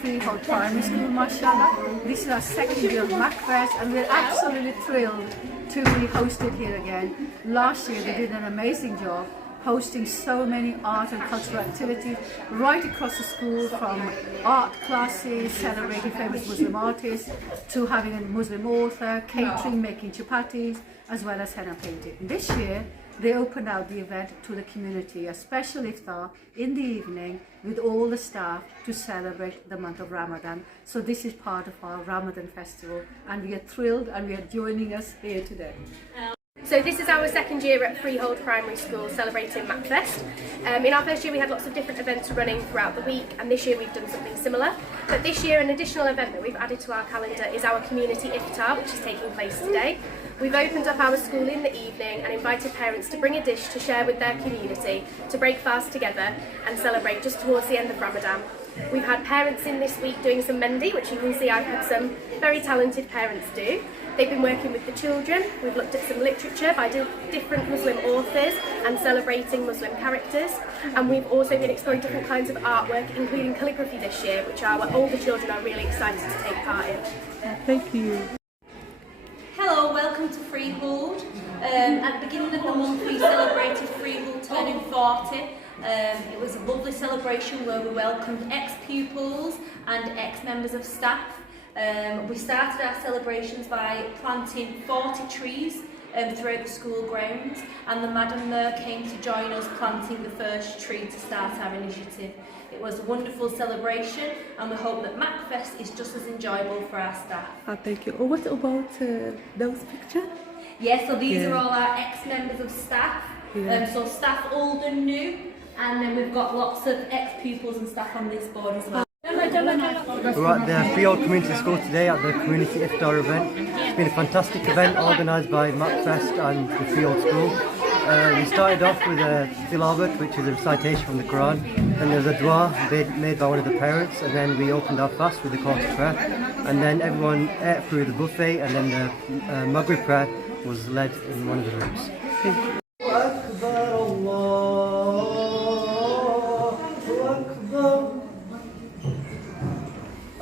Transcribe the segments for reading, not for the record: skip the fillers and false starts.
Freehold Primary School, mashallah. This is our second year of MACFEST and we're absolutely thrilled to be hosted here again. Last year they did an amazing job hosting so many art and cultural activities right across the school, from art classes, celebrating famous Muslim artists, to having a Muslim author, catering, making chapatis, as well as henna painting. This year they opened out the event to the community, a special iftar in the evening with all the staff to celebrate the month of Ramadan. So this is part of our Ramadan festival and we are thrilled and we are joining us here today. So this is our second year at Freehold Primary School celebrating MACFEST. In our first year we had lots of different events running throughout the week, and this year we've done something similar. But this year an additional event that we've added to our calendar is our community Iftar, which is taking place today. We've opened up our school in the evening and invited parents to bring a dish to share with their community, to break fast together and celebrate just towards the end of Ramadan. We've had parents in this week doing some mendi, which you can see I've had some very talented parents do. They've been working with the children. We've looked at some literature by different Muslim authors and celebrating Muslim characters. And we've also been exploring different kinds of artwork, including calligraphy this year, which our older children are really excited to take part in. Thank you. Hello, welcome to Freehold. At the beginning of the month we celebrated Freehold turning 40. It was a lovely celebration where we welcomed ex-pupils and ex-members of staff. We started our celebrations by planting 40 trees throughout the school grounds, and the Madam Maher came to join us planting the first tree to start our initiative. It was a wonderful celebration and we hope that MACFEST is just as enjoyable for our staff. Thank you. What about those pictures? Yeah, so these are all our ex-members of staff. So staff old and new, and then we've got lots of ex-pupils and staff on this board as well. We're at the Freehold Community School today at the Community Iftar event. It's been a fantastic event organised by MACFEST and the Freehold School. We started off with a tilawat, which is a recitation from the Quran. Then there was a dua made by one of the parents, and then we opened our fast with the call to prayer. And then everyone ate through the buffet, and then the Maghrib prayer was led in one of the rooms.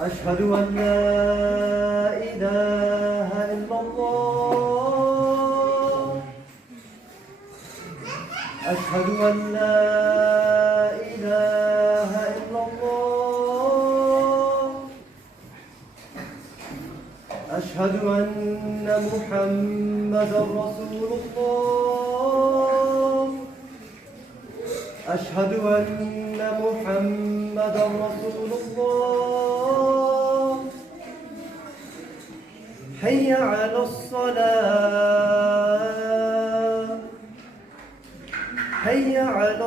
أشهد أن لا إله إلا الله أشهد أن لا إله إلا الله أشهد أن محمدا رسول الله أشهد أن محمدا رسول الله حي على الصلاة حي على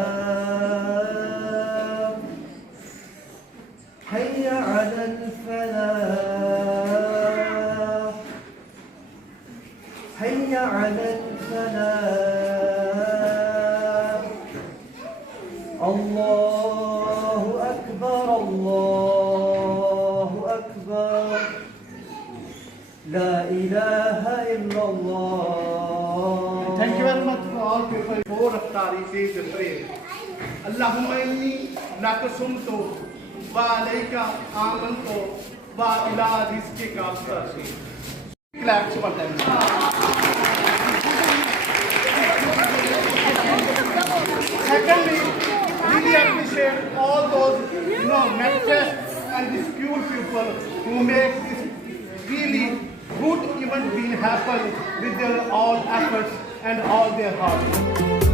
الصلاة حي على الفلاح حي على الفلاح الله أكبر الله أكبر لا إله إلا الله. Thank you very much for all people for Iftar says the prayer. Allahumma inni laka sumtu wa alayka amantu wa ila rizqika astarsi. Claps for them. Secondly, really appreciate all those MACFEST and the school people who make this really good event being happen with their all efforts and all their heart.